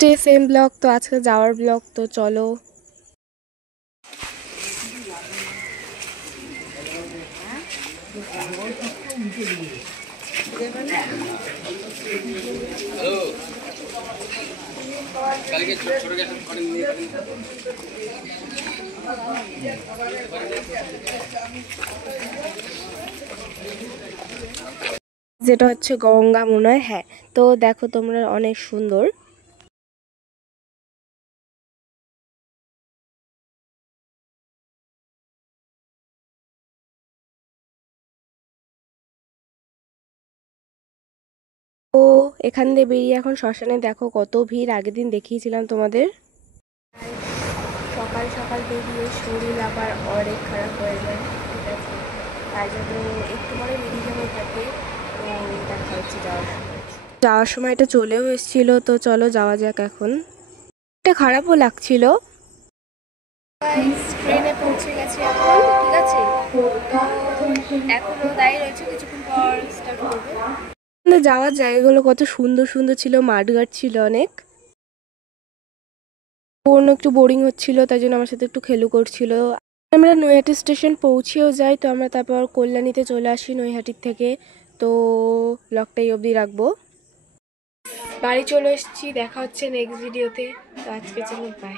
Day same blog, তো আজকে যাওয়ার ব্লগ, তো চলো। যেটা হচ্ছে গঙ্গা মনে হয়, হ্যাঁ। তো দেখো তোমরা, অনেক সুন্দর। তো এখান দিয়ে বেরিয়ে এখন শ্মশানে দেখো কত ভিড়, আগের দিন দেখিয়েছিলাম তোমাদের। সকাল সকাল বেরিয়ে শরীর আবার অনেক খারাপ হয়ে যায়, ঠিক আছে, তাই জন্য একটু পরে বেরিয়ে যাবো এটাতে। তো দেখা হচ্ছে যাওয়ার সময় এটা চলেও এসেছিল, তো চলো যাওয়া যাক এখন। এটা খারাপও লাগছিল। ট্রেনে পৌঁছে গেছি এখন, ঠিক আছে, তো এখনো দাঁড়িয়ে রয়েছে, কিছুক্ষণ পর স্টার্ট করবে। যাওয়ার জায়গাগুলো কত সুন্দর সুন্দর ছিল, মাঠঘাট ছিল অনেক। ওর একটু বোরিং হচ্ছিল, তাই জন্য আমার সাথে একটু খেলু করছিল। আমরা নৈহাটি স্টেশন পৌঁছেও যাই, তো আমরা তারপর কল্যাণীতে চলে আসি নৈহাটির থেকে। তো ব্লগটাই অবধি রাখবো। বাড়ি চলে এসেছি, দেখা হচ্ছে নেক্সট ভিডিওতে। তো আজকে চলো, বাই।